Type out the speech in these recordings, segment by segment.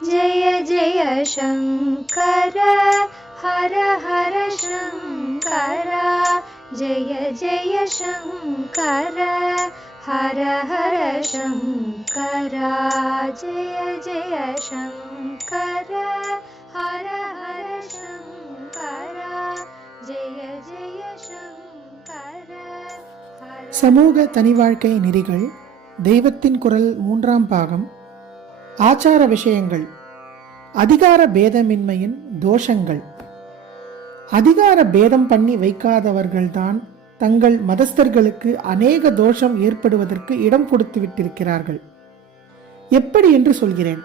जय जय शङ्कर हर हर शङ्कर जय जय शङ्कर हर हर शङ्कर जय जय शङ्कर हर हर शङ्कर जय जय शङ्कर. சமூக தனி வாழ்க்கை நெறிகள் தெய்வத்தின் குரல் 3ஆம் பாகம். ஆச்சார விஷயங்கள். அதிகார பேதமின்மையின் தோஷங்கள். அதிகார பேதம் பண்ணி வைக்காதவர்கள்தான் தங்கள் மதஸ்தர்களுக்கு அநேக தோஷம் ஏற்படுவதற்கு இடம் கொடுத்து விட்டிருக்கிறார்கள். எப்படி என்று சொல்கிறேன்.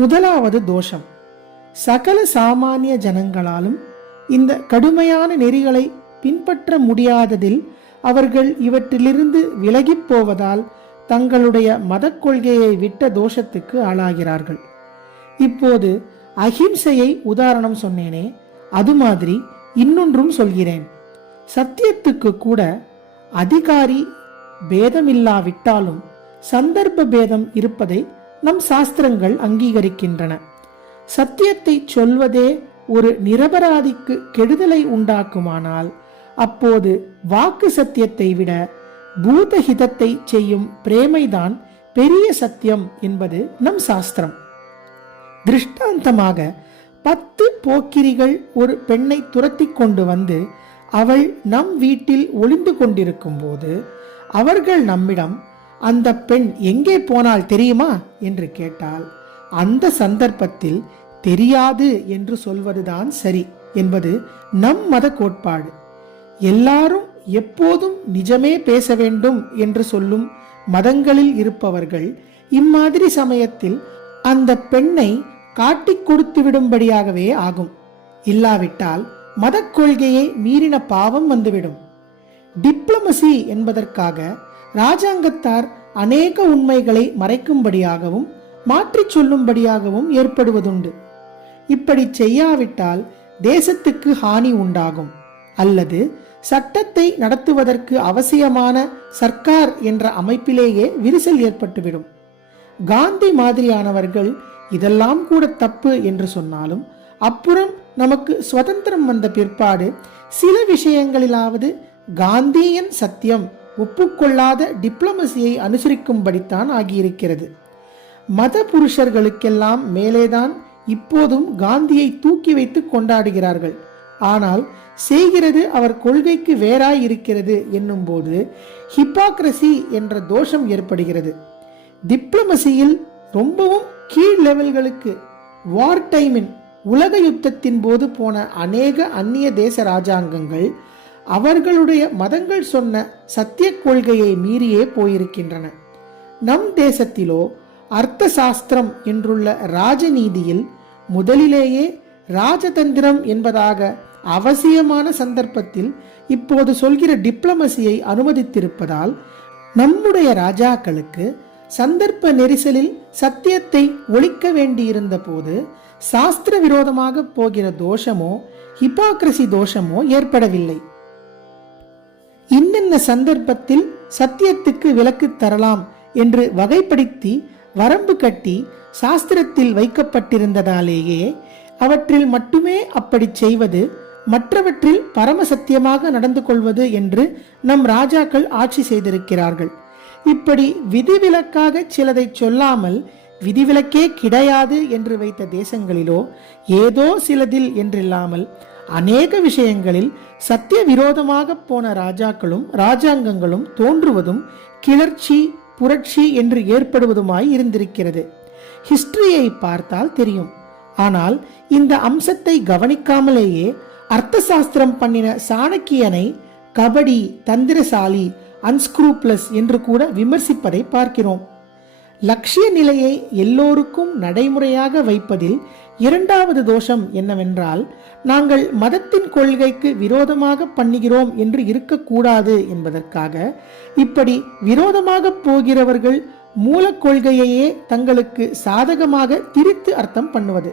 முதலாவது தோஷம், சகல சாமானிய ஜனங்களாலும் இந்த கடுமையான நெறிகளை பின்பற்ற முடியாததில் அவர்கள் இவற்றிலிருந்து விலகிப் போவதால் தங்களுடைய மத கொள்கையை விட்ட தோஷத்துக்கு ஆளாகிறார்கள். இப்போது அஹிம்சையை உதாரணம் சொன்னேனே, அது மாதிரி இன்னொன்றும் சொல்கிறேன். சத்தியத்துக்கு கூட அதிகாரி பேதமில்லாவிட்டாலும் சந்தர்ப்ப பேதம் இருப்பதை நம் சாஸ்திரங்கள் அங்கீகரிக்கின்றன. சத்தியத்தை சொல்வதே ஒரு நிரபராதிக்கு கெடுதலை உண்டாக்குமானால் அப்போது வாக்கு சத்தியத்தை விட பூதஹிதத்தை செய்யும் பிரேமைதான் பெரிய சத்தியம் என்பது நம் சாஸ்திரம். திருஷ்டாந்தமாக 10 போக்கிரிகள் ஒரு பெண்ணை துரத்தி கொண்டு வந்து அவள் நம் வீட்டில் ஒளிந்து கொண்டிருக்கும் போது அவர்கள் நம்மிடம் அந்த பெண் எங்கே போனால் தெரியுமா என்று கேட்டால் அந்த சந்தர்ப்பத்தில் தெரியாது என்று சொல்வதுதான் சரி என்பது நம் மத கோட்பாடு. எல்லாரும் எப்போதும் நிஜமே பேச வேண்டும் என்று சொல்லும் மதங்களில் இருப்பவர்கள் இம்மாதிரி சமயத்தில் அந்த பெண்ணை காட்டிக் கொடுத்து விடும்படியாகவே ஆகும். இல்லாவிட்டால் மத கொள்கையை மீறின பாவம் வந்துவிடும். டிப்ளமசி என்பதற்காக ராஜாங்கத்தார் அநேக உண்மைகளை மறைக்கும்படியாகவும் மாற்றிச் சொல்லும்படியாகவும் ஏற்படுவதுண்டு. இப்படி செய்யாவிட்டால் தேசத்துக்கு ஹானி உண்டாகும், அல்லது சட்டத்தை நடத்துவதற்கு அவசியமான சர்க்கார் என்ற அமைப்பிலேயே விரிசல் ஏற்பட்டுவிடும். காந்தி மாதிரியானவர்கள் இதெல்லாம் கூட தப்பு என்று சொன்னாலும் அப்புறம் நமக்கு சுதந்திரம் வந்த பிற்பாடு சில விஷயங்களிலாவது காந்தியின் சத்தியம் ஒப்புக்கொள்ளாத டிப்ளமசியை அனுசரிக்கும்படித்தான் ஆகியிருக்கிறது. மத புருஷர்களுக்கெல்லாம் மேலேதான் இப்போதும் காந்தியை தூக்கி வைத்து கொண்டாடுகிறார்கள். ஆனால் செய்கிறது அவர் கொள்கைக்கு வேறாய் இருக்கிறது என்னும் போது ஹிப்பாக்ரசி என்ற தோஷம் ஏற்படுகிறது. டிப்ளமசியில் ரொம்பவும் கீழ் லெவல்களுக்கு வார் டைமின் உலக யுத்தத்தின் போது போன அநேக அந்நிய தேச ராஜாங்கங்கள் அவர்களுடைய மதங்கள் சொன்ன சத்திய கொள்கையை மீறியே போயிருக்கின்றன. நம் தேசத்திலோ அர்த்த சாஸ்திரம் என்றுள்ள ராஜநீதியில் முதலிலேயே ராஜதந்திரம் என்பதாக அவசியமான சந்தர்ப்பத்தில் இப்போது சொல்கிற டிப்ளமசியை அனுமதித்திருப்பதால் நம்முடைய ராஜாக்களுக்கு சந்தர்ப்ப நெரிசலில் சத்தியத்தை ஒழிக்க வேண்டியிருந்த போது சாஸ்திர விரோதமாக போகிற தோஷமோ ஹிப்பாக்ரசி தோஷமோ ஏற்படவில்லை. இன்னென்ன சந்தர்ப்பத்தில் சத்தியத்துக்கு விலக்கு தரலாம் என்று வகைப்படுத்தி வரம்பு கட்டி சாஸ்திரத்தில் வைக்கப்பட்டிருந்ததாலேயே அவற்றில் மட்டுமே அப்படி செய்வது, மற்றவற்றில் பரமசத்தியமாக நடந்து கொள்வது என்று நம் ராஜாக்கள் ஆட்சி செய்திருக்கிறார்கள். இப்படி விதிவிலக்காக சிலதை சொல்லாமல் விதிவிலக்கே கிடையாது என்று வைத்த தேசங்களிலோ ஏதோ சிலதில் என்றில்லாமல் அநேக விஷயங்களில் சத்திய விரோதமாக போன ராஜாக்களும் ராஜாங்கங்களும் தோன்றுவதும் கிளர்ச்சி புரட்சி என்று ஏற்படுவதுமாய் இருந்திருக்கிறது. ஹிஸ்டரியை பார்த்தால் தெரியும். ஆனால் இந்த அம்சத்தை கவனிக்காமலேயே அர்த்த சாஸ்திரம் பண்ணின சாணக்கியனை கபடி, தந்திரசாலி, அன்ஸ்க்ரூப்லஸ் என்று கூட விமர்சிப்பதை பார்க்கிறோம். லட்சிய நிலையை எல்லோருக்கும் நடைமுறையாக வைப்பதில் இரண்டாவது தோஷம் என்னவென்றால், நாங்கள் மதத்தின் கொள்கைக்கு விரோதமாக பண்ணுகிறோம் என்று இருக்கக்கூடாது என்பதற்காக இப்படி விரோதமாக போகிறவர்கள் மூல கொள்கையையே தங்களுக்கு சாதகமாக திரித்து அர்த்தம் பண்ணுவது.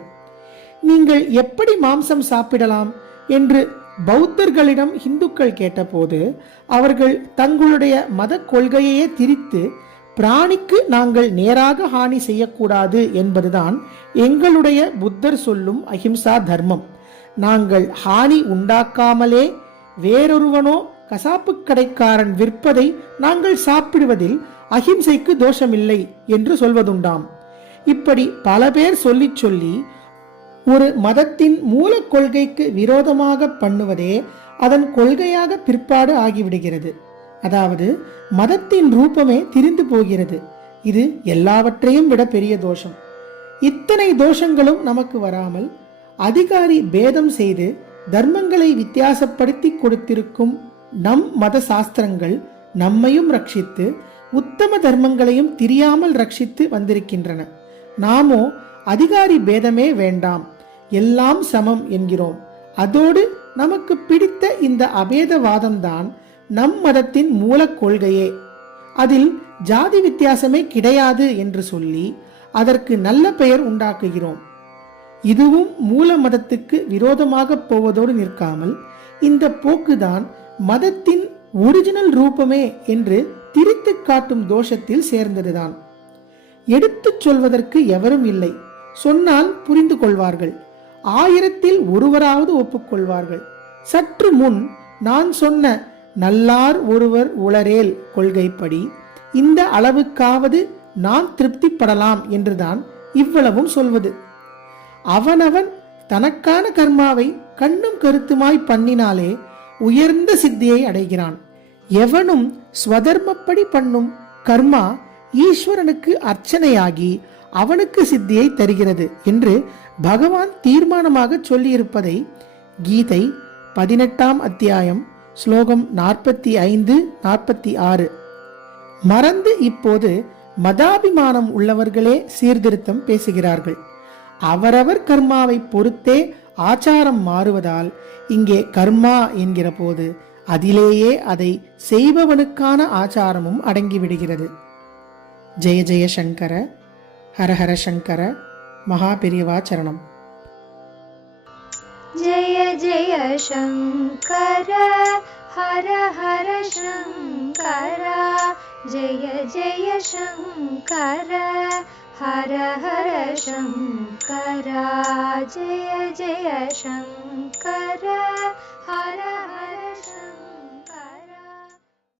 நீங்கள் எப்படி மாம்சம் சாப்பிடலாம் என்று பௌத்தர்களிடம் இந்துக்கள் கேட்டபோது அவர்கள் தங்களுடைய மத கொள்கையையே திரித்து பிராணிக்கு நாங்கள் நேராக ஹானி செய்யக்கூடாது என்பதுதான் எங்களுடைய புத்தர் சொல்லும் அஹிம்சா தர்மம். நாங்கள் ஹானி உண்டாக்காமலே வேறொருவனோ கசாப்பு கடைக்காரன் விற்பதை நாங்கள் சாப்பிடுவதில் அஹிம்சைக்கு தோஷமில்லை என்று சொல்வதுண்டாம். இப்படி பல பேர் சொல்லி ஒரு மதத்தின் மூல கொள்கைக்கு விரோதமாக பண்ணுவதே அதன் கொள்கையாக பிற்பாடு ஆகிவிடுகிறது. அதாவது மதத்தின் ரூபமே திரிந்து போகிறது. இது எல்லாவற்றையும் விட பெரிய தோஷம். இத்தனை தோஷங்களும் நமக்கு வராமல் அதிகாரி பேதம் செய்து தர்மங்களை வித்தியாசப்படுத்தி கொடுத்திருக்கும் நம் மத சாஸ்திரங்கள் நம்மையும் ரட்சித்து உத்தம தர்மங்களையும் தெரியாமல் ரட்சித்து வந்திருக்கின்றன. நாமோ அதிகாரி பேதமே வேண்டாம், எல்லாம் சமம் என்கிறோம். அதோடு நமக்கு பிடித்த இந்த அபேதவாதம்தான் நம் மதத்தின் மூல கொள்கையே. அதில் ஜாதி வித்தியாசமே கிடையாது என்று சொல்லி அதற்கு நல்ல பெயர் உண்டாக்குகிறோம். இதுவும் மூல மதத்துக்கு விரோதமாக போவதோடு நிற்காமல் இந்த போக்குதான் மதத்தின் ஒரிஜினல் ரூபமே என்று திரித்து காட்டும் தோஷத்தில் சேர்ந்ததுதான். எடுத்துச் சொல்வதற்கு எவரும் இல்லை. சொன்னால் புரிந்து கொள்வார்கள். 1000-ல் ஒருவராவது ஒப்புக்கொள்வார்கள். சற்று முன் நான் சொன்ன நல்லார் ஒருவர் உளரேல் கொள்கைப்படி இந்த அளவுக்காவது நான் திருப்திப்படலாம் என்றுதான் இவ்வளவும் சொல்வது. அவனவன் தனக்கான கர்மாவை கண்ணும் கருத்துமாய் பண்ணினாலே உயர்ந்த சித்தியை அடைகிறான். எவனும் ஸ்வதர்மப்படி பண்ணும் கர்மா ஈஸ்வரனுக்கு அர்ச்சனையாகி அவனுக்கு சித்தியை தருகிறது என்று பகவான் தீர்மானமாக சொல்லியிருப்பதை கீதை 18ஆம் அத்தியாயம் ஸ்லோகம் 45-46 மறந்து இப்போது மதாபிமானம் உள்ளவர்களே சீர்திருத்தம் பேசுகிறார்கள். அவரவர் கர்மாவை பொறுத்தே ஆச்சாரம் மாறுவதால் இங்கே கர்மா என்கிற போது அதிலேயே அதை செய்பவனுக்கான ஆச்சாரமும் அடங்கிவிடுகிறது. ஜெய ஜெய சங்கர, ஹரஹர சங்கர, மகா பெரியவா சரணம். जय जय शङ्कर हर हर शङ्कर जय जय शङ्कर हर हर शङ्कर जय जय शङ्कर हर हर